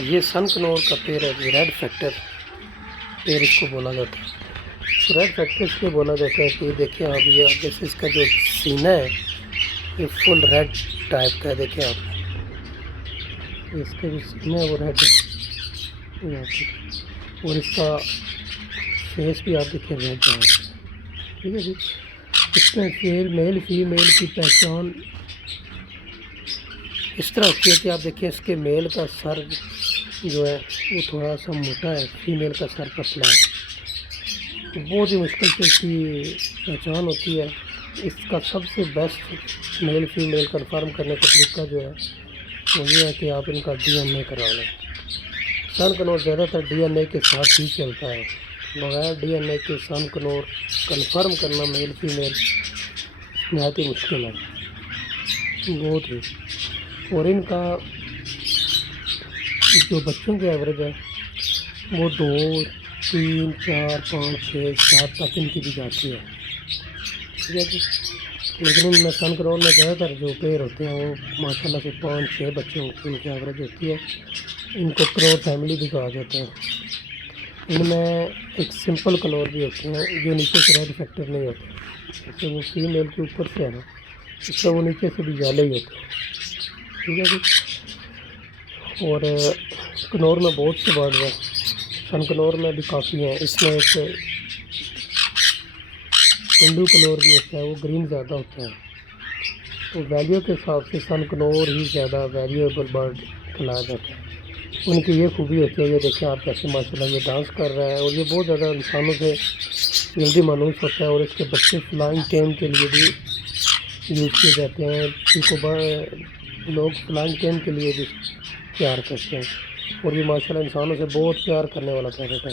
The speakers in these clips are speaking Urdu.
یہ سن کنور کا پیر ہے، ریڈ فیکٹر پیر اس کو بولا جاتا ہے۔ ریڈ فیکٹر اس لیے بولا جاتا ہے کہ دیکھیں آپ، یہ جیسے اس کا جو سینہ ہے یہ فل ریڈ ٹائپ کا ہے، دیکھیں آپ اس کا جو سینہ ہے وہ ریڈ ہے اور اس کا فیس بھی آپ دیکھیں ریڈ ٹائپ، ٹھیک ہے جی۔ اس میں میل فیمیل کی پہچان اس طرح ہوتی ہے کہ آپ دیکھیں اس کے میل کا سر جو ہے وہ تھوڑا سا موٹا ہے، فیمیل کا سر پتلا ہے، بہت ہی مشکل سے اس کی پہچان ہوتی ہے۔ اس کا سب سے بیسٹ میل فیمیل کنفرم کرنے کا طریقہ جو ہے وہ یہ ہے کہ آپ ان کا ڈی این اے کروا لیں۔ سن کنور زیادہ تر ڈی این اے کے ساتھ ہی چلتا ہے، بغیر ڈی این اے کے سن کنور کنفرم کرنا میل فیمیل نہایت ہی مشکل ہے، بہت ہی۔ اور ان کا جو بچوں کی ایوریج ہے وہ 2 3 4 5 6 7 تک ان کی بھی جاتی ہے، ٹھیک ہے جی۔ لیکن ان میں سن کنور میں زیادہ تر جو پیر ہوتے ہیں وہ ماشاء اللہ سے 5 6 بچوں کی ان کی ایوریج ہوتی ہے۔ ان کو کنور فیملی بھی کہا جاتا ہے۔ ان میں ایک سمپل کنور بھی ہوتے ہیں جو نیچے سے ریڈ فیکٹر نہیں ہوتے، جیسے وہ فیمیل کے اوپر سے ہے نا، اس طرح وہ نیچے سے بھی جالے ہی ہوتے ہیں، ٹھیک ہے جی۔ اور کنور میں بہت سے برڈ ہیں، سن کنور میں بھی کافی ہیں۔ اس میں ایک ہندو کنور بھی ہوتا ہے، وہ گرین زیادہ ہوتا ہے، تو ویلیو کے حساب سے سن کنور ہی زیادہ ویلیویبل برڈ کھلایا جاتا ہے۔ ان کی یہ خوبی ہوتی ہے، یہ دیکھیں آپ کیسے ماشاء اللہ یہ ڈانس کر رہا ہے، اور یہ بہت زیادہ انسانوں سے جلدی مانوس ہوتا ہے، اور اس کے بچے فلائنگ ٹیم کے لیے بھی یوز کیے جاتے ہیں، ان کو لوگ فلائنگ ٹیم کے لیے بھی پیار کرتے ہیں، اور یہ ماشاء اللہ انسانوں سے بہت پیار کرنے والا پیرٹ ہے۔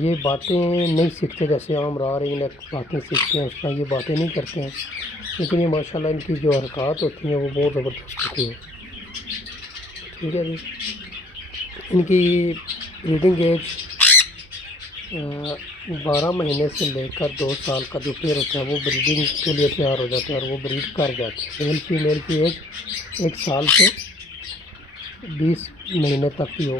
یہ باتیں نہیں سیکھتے جیسے عام رہی باتیں سیکھتے ہیں، اس طرح یہ باتیں نہیں کرتے ہیں، لیکن یہ ماشاء اللہ ان کی جو حرکات ہوتی ہیں وہ بہت زبردست ہوتی ہیں، ٹھیک ہے جی۔ ان کی بریڈنگ ایج 12 مہینے سے لے کر 2 سال کا جو پیر ہوتا ہے وہ بریڈنگ کے لیے تیار ہو جاتا ہے اور وہ بریڈ کر جاتے ہیں۔ میل فیمیل کی ایج 1 سال سے 20 مہینے تک کی ہو،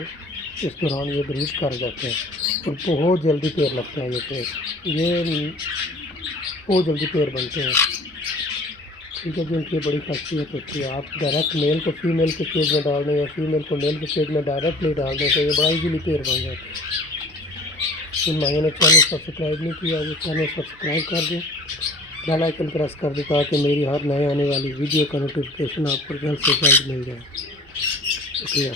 اس دوران یہ بریڈ کر جاتے ہیں، اور بہت جلدی پیر لگتے ہیں یہ پیر، یہ بہت جلدی پیر بنتے ہیں، ٹھیک ہے جی۔ ان کی بڑی خاصیت ہوتی ہے، آپ ڈائریکٹ میل کو فیمیل کے کیج میں ڈال دیں یا فیمیل کو میل کے کیج میں ڈائریکٹلی ڈال دیں تو یہ بڑا ایزیلی پیر بن جاتے ہیں۔ جن بھائیوں نے چینل سبسکرائب نہیں کیا وہ چینل سبسکرائب کر دیں، بیل آئکن پریس کر دیں تاکہ میری ہر نئے آنے والی ویڈیو کا نوٹیفیکیشن آپ کو جلد سے جلد مل جائے۔ شکریہ۔